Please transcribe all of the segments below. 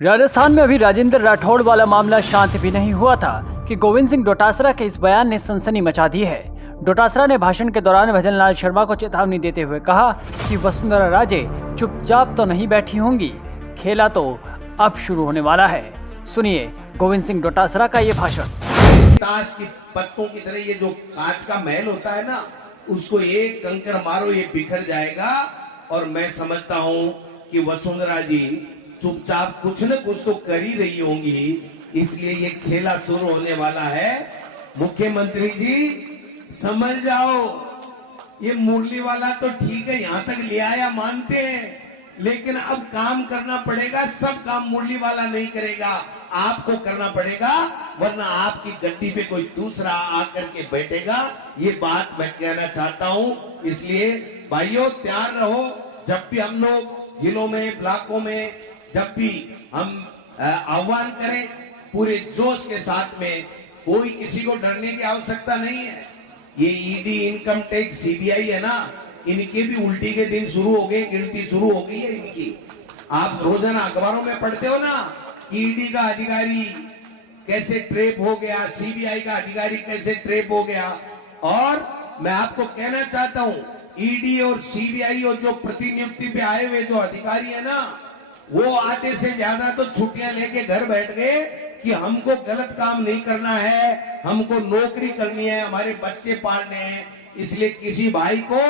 राजस्थान में अभी राजेंद्र राठौड़ वाला मामला शांत भी नहीं हुआ था कि गोविंद सिंह डोटासरा के इस बयान ने सनसनी मचा दी है। डोटासरा ने भाषण के दौरान भजनलाल शर्मा को चेतावनी देते हुए कहा कि वसुंधरा राजे चुपचाप तो नहीं बैठी होंगी, खेला तो अब शुरू होने वाला है। सुनिए गोविंद सिंह डोटासरा का ये भाषण। ताश की पत्तों की तरह ये जो कांच का महल होता है ना, उसको एक कंकर मारो ये बिखर जाएगा। और मैं समझता हूँ कि वसुंधरा जी चुपचाप कुछ न कुछ तो कर ही रही होंगी, इसलिए ये खेला शुरू होने वाला है। मुख्यमंत्री जी समझ जाओ, ये मुरली वाला तो ठीक है, यहाँ तक ले आया मानते हैं, लेकिन अब काम करना पड़ेगा। सब काम मुरली वाला नहीं करेगा, आपको करना पड़ेगा, वरना आपकी गद्दी पे कोई दूसरा आकर के बैठेगा। ये बात मैं कहना चाहता हूं। इसलिए भाइयों तैयार रहो। जब भी हम लोग जिलों में, ब्लॉकों में जब भी हम आह्वान करें, पूरे जोश के साथ में, कोई किसी को डरने की आवश्यकता नहीं है। ये ईडी, इनकम टैक्स, सीबीआई है ना, इनके भी उल्टी के दिन शुरू हो गए, गिनती शुरू हो गई है इनकी। आप रोजाना अखबारों में पढ़ते हो ना, ईडी का अधिकारी कैसे ट्रेप हो गया, सीबीआई का अधिकारी कैसे ट्रेप हो गया। और मैं आपको कहना चाहता हूं, ईडी और सीबीआई और जो प्रतिनियुक्ति पे आए हुए जो अधिकारी है ना, वो आधे से ज्यादा तो छुट्टियां लेके घर बैठ गए कि हमको गलत काम नहीं करना है, हमको नौकरी करनी है, हमारे बच्चे पालने हैं। इसलिए किसी भाई को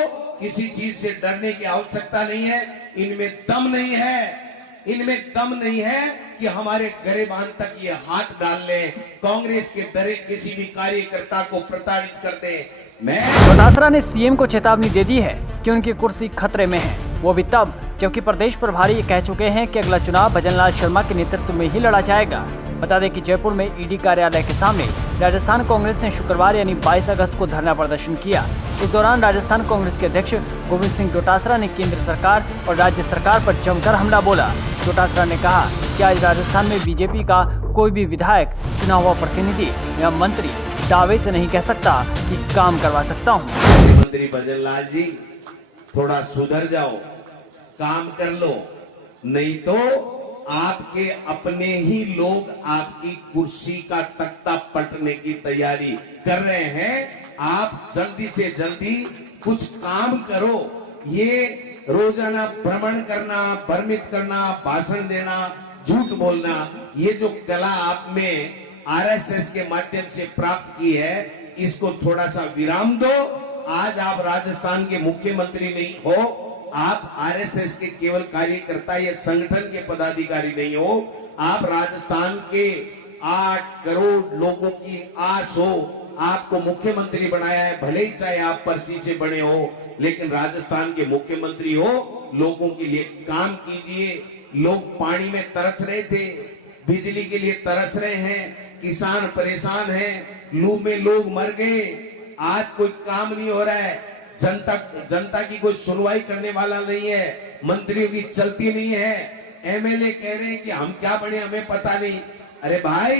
किसी चीज से डरने की आवश्यकता नहीं है। इनमें दम नहीं है, इनमें दम नहीं है कि हमारे गरिबान तक ये हाथ डाल ले, कांग्रेस के दरे किसी भी कार्यकर्ता को प्रताड़ित कर दे। डोटासरा ने सीएम को चेतावनी दे दी है कि उनकी कुर्सी खतरे में है, वो भी तब जबकि प्रदेश प्रभारी ये कह चुके हैं कि अगला चुनाव भजनलाल शर्मा के नेतृत्व में ही लड़ा जाएगा। बता दें कि जयपुर में ईडी कार्यालय के सामने राजस्थान कांग्रेस ने शुक्रवार यानी 22 अगस्त को धरना प्रदर्शन किया। इस दौरान राजस्थान कांग्रेस के अध्यक्ष गोविंद सिंह डोटासरा ने केंद्र सरकार और राज्य सरकार पर जमकर हमला बोला। डोटासरा ने कहा कि आज राजस्थान में बीजेपी का कोई भी विधायक, चुना हुआ प्रतिनिधि या मंत्री दावे से नहीं कह सकता कि काम करवा सकता हूँ। मंत्री भजनलाल जी थोड़ा सुधर जाओ, काम कर लो, नहीं तो आपके अपने ही लोग आपकी कुर्सी का तख्ता पलटने की तैयारी कर रहे हैं। आप जल्दी से जल्दी कुछ काम करो। ये रोजाना भ्रमण करना, भ्रमित करना, भाषण देना, झूठ बोलना, ये जो कला आप में आरएसएस के माध्यम से प्राप्त की है, इसको थोड़ा सा विराम दो। आज आप राजस्थान के मुख्यमंत्री नहीं हो, आप आरएसएस के केवल कार्यकर्ता या संगठन के पदाधिकारी नहीं हो, आप राजस्थान के 8 करोड़ लोगों की आस हो। आपको मुख्यमंत्री बनाया है, भले ही चाहे आप पर्ची से बने हो, लेकिन राजस्थान के मुख्यमंत्री हो। लोगों के लिए काम कीजिए। लोग पानी में तरस रहे थे, बिजली के लिए तरस रहे हैं, किसान परेशान हैं, लू में लोग मर गए, आज कोई काम नहीं हो रहा है। जनता की कोई सुनवाई करने वाला नहीं है, मंत्रियों की चलती नहीं है। एमएलए कह रहे हैं कि हम क्या बने हमें पता नहीं। अरे भाई,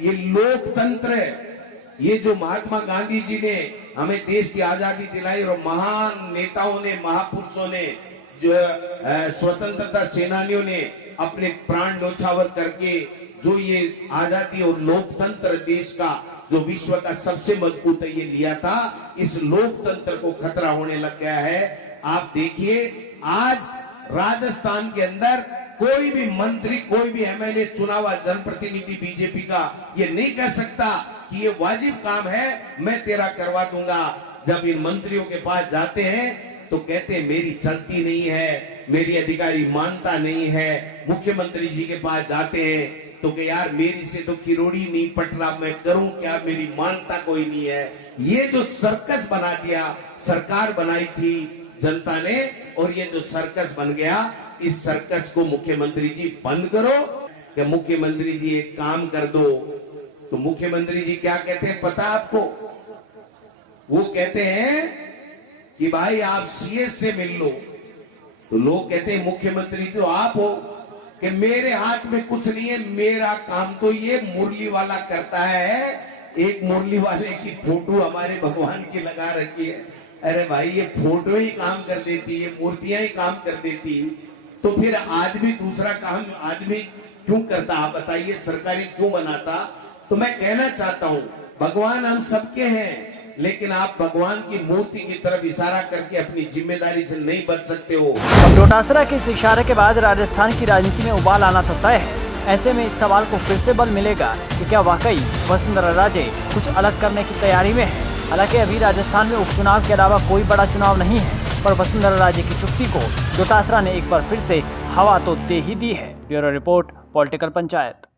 ये लोकतंत्र है। ये जो महात्मा गांधी जी ने हमें देश की आजादी दिलाई और महान नेताओं ने, महापुरुषों ने, जो स्वतंत्रता सेनानियों ने अपने प्राण न्योछावर करके जो ये आजादी और लोकतंत्र देश का जो विश्व का सबसे मजबूत है ये लिया था, इस लोकतंत्र को खतरा होने लग गया है। आप देखिए, आज राजस्थान के अंदर कोई भी मंत्री, कोई भी एमएलए, चुना हुआ जनप्रतिनिधि बीजेपी का ये नहीं कह सकता कि ये वाजिब काम है, मैं तेरा करवा दूंगा। जब इन मंत्रियों के पास जाते हैं तो कहते हैं मेरी चलती नहीं है, मेरी अधिकारी मानता नहीं है। मुख्यमंत्री जी के पास जाते हैं तो कि यार मेरी से तो किरोड़ी नहीं पट रहा, मैं करूं क्या, मेरी मानता कोई नहीं है। ये जो सर्कस बना दिया, सरकार बनाई थी जनता ने, और ये जो सर्कस बन गया, इस सर्कस को मुख्यमंत्री जी बंद करो। कि मुख्यमंत्री जी एक काम कर दो, तो मुख्यमंत्री जी क्या कहते हैं पता आपको? वो कहते हैं कि भाई आप सीएस से मिल लो। तो लोग कहते हैं मुख्यमंत्री तो आप हो, कि मेरे हाथ में कुछ नहीं है, मेरा काम तो ये मुरली वाला करता है। एक मुरली वाले की फोटो हमारे भगवान की लगा रखी है। अरे भाई, ये फोटो ही काम कर देती है, मूर्तियां ही काम कर देती। तो फिर आदमी दूसरा काम आदमी क्यों करता? आप बताइए, सरकारी क्यों बनाता? तो मैं कहना चाहता हूं, भगवान हम सबके हैं, लेकिन आप भगवान की मूर्ति की तरफ इशारा करके अपनी जिम्मेदारी से नहीं बच सकते हो। अब डोटासरा के इस इशारे के बाद राजस्थान की राजनीति में उबाल आना तो तय है। ऐसे में इस सवाल को फिर से बल मिलेगा कि क्या वाकई वसुंधरा राजे कुछ अलग करने की तैयारी में है। हालांकि अभी राजस्थान में उपचुनाव के अलावा कोई बड़ा चुनाव नहीं है, पर वसुंधरा राजे की चुप्पी को डोटासरा ने एक बार फिर से हवा तो दे ही दी है। Bureau report, political panchayat.